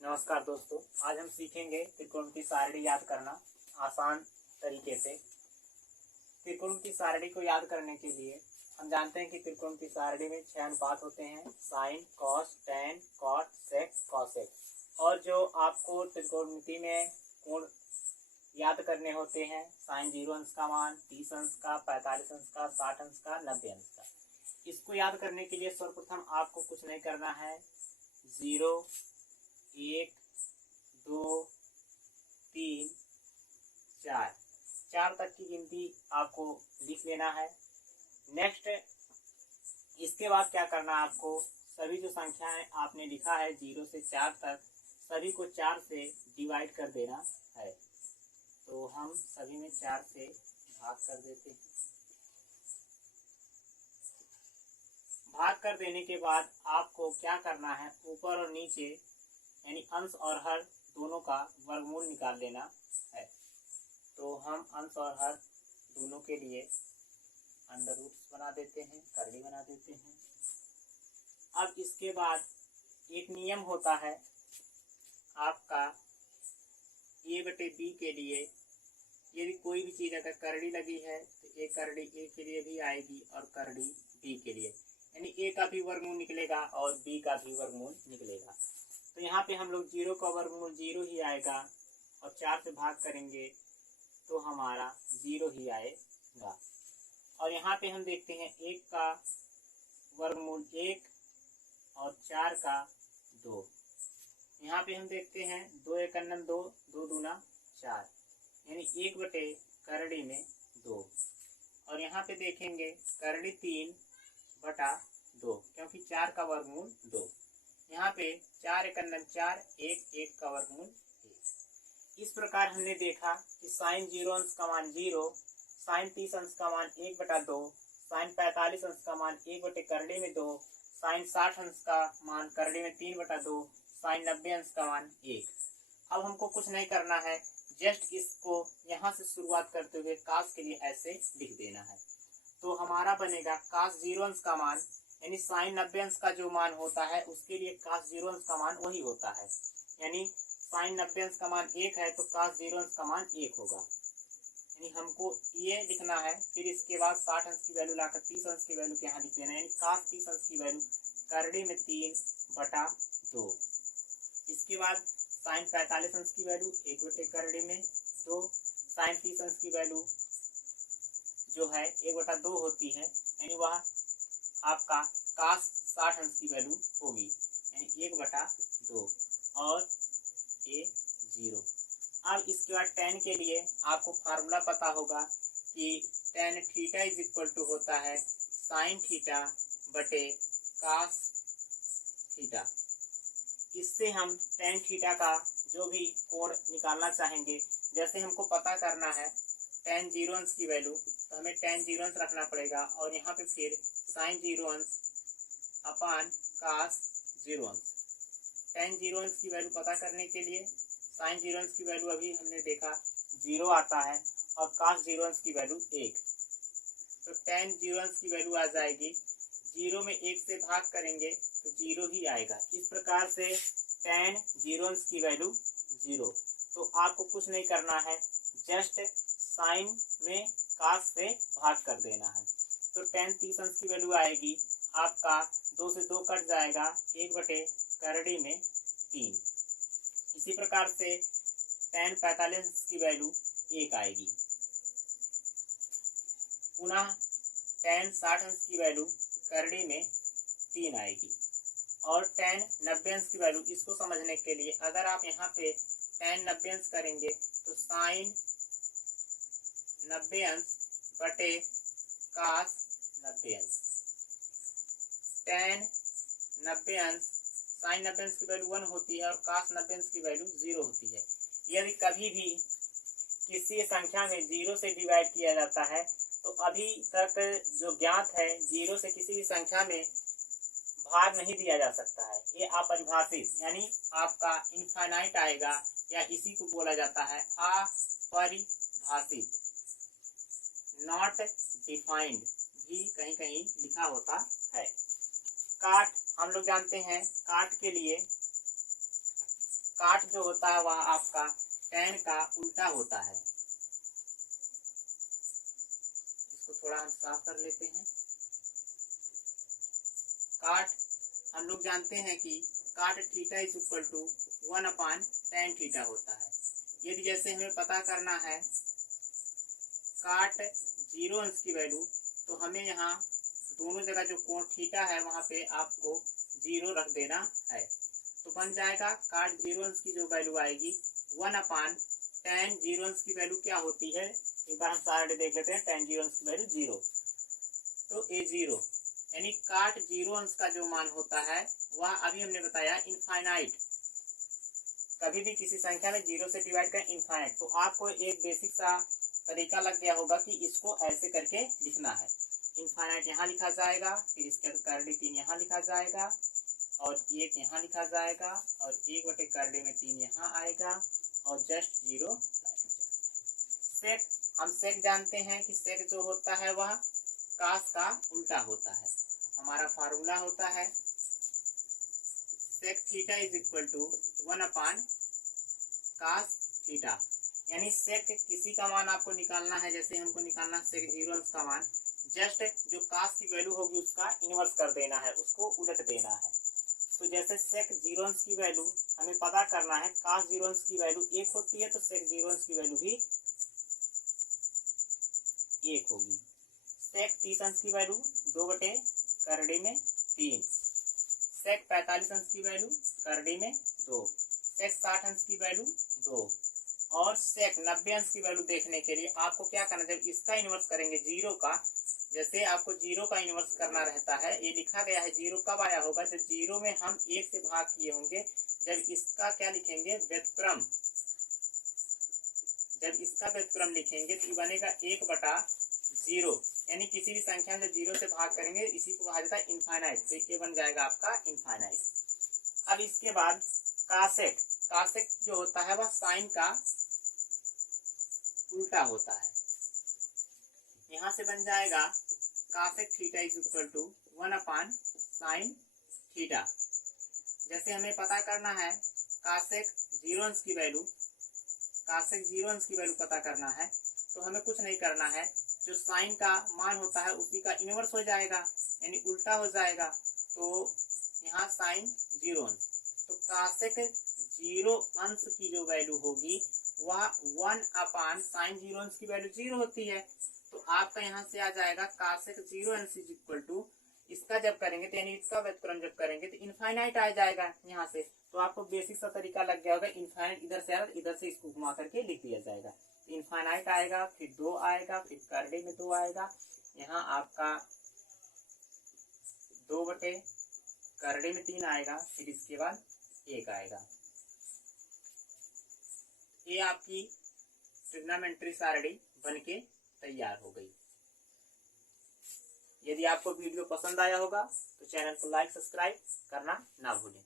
नमस्कार दोस्तों, आज हम सीखेंगे त्रिकोण की सारणी याद करना आसान तरीके से। त्रिकोण की सारणी को याद करने के लिए हम जानते हैं कि त्रिकोण की सारणी में 6 अनुपात होते हैं: साइन, कॉस, टैन, कॉट, सेक, कॉसेक। और जो आपको त्रिकोणमिति में कोण याद करने होते हैं: साइन 0 अंश का मान, 30 अंश का, 45 अंश का, 60 अंश का, 90 अंश का। इसको याद करने के लिए सर्वप्रथम आपको कुछ नहीं करना है। 0, 1, 2, 3, 4 तक की गिनती आपको लिख लेना है। नेक्स्ट, इसके बाद क्या करना है आपको, सभी जो संख्याएं आपने लिखा है 0 से 4 तक, सभी को 4 से डिवाइड कर देना है। तो हम सभी में 4 से भाग कर देते हैं। भाग कर देने के बाद आपको क्या करना है, ऊपर और नीचे यानी अंश और हर दोनों का वर्गमूल निकाल लेना है। तो हम अंश और हर दोनों के लिए अंडर रूट्स बना देते हैं, करड़ी बना देते हैं। अब इसके बाद एक नियम होता है आपका ए बटे बी के लिए। यदि कोई भी चीज़ अगर करड़ी लगी है तो एक करड़ी ए के लिए भी आएगी और करड़ी बी के लिए, यानी ए का भी वर्गमूल निकलेगा और बी का भी वर्गमूल निकलेगा। तो यहाँ पे हम लोग 0 का वर्गमूल 0 ही आएगा और 4 से भाग करेंगे तो हमारा 0 ही आएगा। और यहाँ पे हम देखते हैं 1 का वर्गमूल 1 और 4 का 2। यहाँ पे हम देखते हैं 2 एक अन्नन 2, 2 दूना 4, यानी 1 बटे करड़ी में 2। और यहाँ पे देखेंगे करड़ी 3 बटा 2, क्योंकि 4 का वर्गमूल 2। यहाँ पे 4 एक अन्नन 4, 1 का वर्गमूल 1। इस प्रकार हमने देखा कि साइन 0 अंश का मान 0, साइन 30 अंश का मान 1 बटा 2, साइन 45 अंश का मान 1 बटे करड़ी में 2, साइन 60 अंश का मान करड़ी में 3 बटा 2, साइन 90 अंश का मान 1। अब हमको कुछ नहीं करना है, जस्ट इसको यहाँ से शुरुआत करते हुए कास के लिए ऐसे लिख देना है। तो हमारा बनेगा कास 0 अंश का मान, यानी साइन 90 अंश का जो मान होता है उसके लिए कास 0 अंश का मान वही होता है। यानी साइन 90 अंश का मान 1 है तो कास 0 अंश का मान 1 होगा। यानी हमको ये लिखना है। फिर इसके बाद 60 अंश की वैल्यू लाकर 30 अंश की वैल्यू के यहाँ लिख देना है, यानी कास 30 अंश की वैल्यू करड़ी में 3 बटा 2। इसके बाद साइन 45 अंश की वैल्यू 1 बटे करड़ी में 2, साइन 30 अंश की वैल्यू जो है 1 बटा 2 होती है, यानी वह आपका कास 60 अंश की वैल्यू होगी, यानी 1 बटा 2 और ए 0। अब इसके बाद tan के लिए आपको फार्मूला पता होगा कि tan theta is equal to होता है साइन थीटा बटे कास थीटा। इससे हम tan थीटा का जो भी कोण निकालना चाहेंगे, जैसे हमको पता करना है tan 0 अंश की वैल्यू, तो हमें tan 0 अंश रखना पड़ेगा और यहाँ पे फिर साइन 0 अंश अपान कास 0 अंश। tan 0 अंश की वैल्यू पता करने के लिए साइन 0 अंश की वैल्यू अभी हमने देखा 0 आता है और कास 0 अंश की वैल्यू 1। तो tan 0 अंश की वैल्यू आ जाएगी, 0 में 1 से भाग करेंगे तो 0 ही आएगा। इस प्रकार से tan 0 अंश की वैल्यू 0। तो आपको कुछ नहीं करना है, जस्ट साइन में कास से भाग कर देना है। तो tan 30 अंश की वैल्यू आएगी आपका 2 से 2 कट जाएगा, 1 बटे करड़ी में 3। इसी प्रकार से tan 45 अंश की वैल्यू 1 आएगी। पुनः tan 60 अंश की वैल्यू करड़ी में 3 आएगी। और tan 90 अंश की वैल्यू, इसको समझने के लिए अगर आप यहाँ पे tan 90 अंश करेंगे तो साइन 90 अंश बटे कास 90 अंश। tan 90 अंश, साइन 90 अंश की वैल्यू 1 होती है और कास 90 अंश की वैल्यू 0 होती है। यदि कभी भी किसी संख्या में 0 से डिवाइड किया जाता है तो अभी तक जो ज्ञात है 0 से किसी भी संख्या में भाग नहीं दिया जा सकता है। ये अपरिभाषित यानी आपका इनफाइनाइट आएगा, या इसी को बोला जाता है अपरिभाषित, नॉट डिफाइंड भी कहीं कहीं लिखा होता है। काट हम लोग जानते हैं, काट के लिए काट जो होता है वह आपका tan का उल्टा होता है। इसको थोड़ा हम साफ कर लेते हैं। काट हम लोग जानते हैं कि cot theta is equal to 1/tan theta होता है। यदि जैसे हमें पता करना है काट 0 अंश की वैल्यू, तो हमें यहाँ दोनों जगह जो कोण थीटा है वहाँ पे आपको 0 रख देना है। तो बन जाएगा काट 0 अंश की जो वैल्यू आएगी 1/tan 0 अंश की वैल्यू क्या होती है, एक बार हम सारे देख लेते हैं। tan 0 अंश की वैल्यू 0, तो a0 यानी काट 0 अंश का जो मान होता है वह अभी हमने बताया इनफाइनाइट। कभी भी किसी संख्या में 0 से डिवाइड करें इनफाइनाइट, तो आपको एक बेसिक सा तरीका लग गया होगा कि इसको ऐसे करके लिखना है। इनफाइनाइट यहाँ लिखा जाएगा, फिर इसके करड़े 3 यहाँ लिखा जाएगा और 1 यहाँ लिखा जाएगा और 1/करड़े में 3 यहाँ आएगा और जस्ट 0 सेक। हम सेक जानते हैं कि सेक जो होता है वह कास का उल्टा होता है। हमारा फार्मूला होता है sec theta is equal to 1/cos theta. यानी सेक किसी का मान आपको निकालना है, जैसे हमको निकालना है सेक 0 अंश का मान, जस्ट जो कास की वैल्यू होगी उसका इनवर्स कर देना है, उसको उलट देना है। तो जैसे सेक 0 अंश की वैल्यू हमें पता करना है, कास 0 अंश की वैल्यू 1 होती है, तो सेक 0 अंश की वैल्यू भी 1 होगी। सेक 30 अंश की वैल्यू 2/करड़े में 3, सेक 45 अंश की वैल्यू करड़े में 2, सेक 60 अंश की वैल्यू 2 और सेक 90 अंश की वैल्यू देखने के लिए आपको क्या करना है, जब इसका इनवर्स करेंगे 0 का, जैसे आपको 0 का इनवर्स करना रहता है, ये लिखा गया है 0 कब आया होगा, जब 0 में हम 1 से भाग किए होंगे। जब इसका क्या लिखेंगे व्युत्क्रम, जब इसका व्युत्क्रम लिखेंगे तो बनेगा 1/0, यानी किसी भी संख्या में जब 0 से भाग करेंगे इसी को कहा जाता है इनफाइनाइट, तो ये बन जाएगा आपका इनफाइनाइट। अब इसके बाद कासेक, कासेक जो होता है वह साइन का उल्टा होता है। यहाँ से बन जाएगा cosec theta is equal to 1/sin theta. जैसे हमें पता करना है कासेक 0 अंश की वैल्यू, कासेक 0 अंश की वैल्यू पता करना है, तो हमें कुछ नहीं करना है, जो साइन का मान होता है उसी का इनवर्स हो जाएगा, यानी उल्टा हो जाएगा। तो यहाँ साइन 0 अंश, तो कासेक 0 अंश की जो वैल्यू होगी वह 1/sin 0 अंश की वैल्यू 0 होती है। तो आपका यहाँ से आ जाएगा कासेक 0 अंश इज इक्वल टू, इसका जब करेंगे तो यानी इसका व्युत्क्रम जब करेंगे तो इनफाइनाइट आ जाएगा यहाँ से। तो आपको बेसिक सा तरीका लग गया होगा, इनफाइनाइट इधर से आएगा, इधर से इसको घुमा करके लिख दिया जाएगा। इनफाइनाइट आएगा, फिर 2 आएगा, फिर करड़े में 2 आएगा, यहाँ आपका 2/करड़े में 3 आएगा, फिर इसके बाद 1 आएगा। ये आपकी ट्रिग्नोमेट्री सारणी बनके तैयार हो गई। यदि आपको वीडियो पसंद आया होगा तो चैनल को लाइक सब्सक्राइब करना ना भूलें।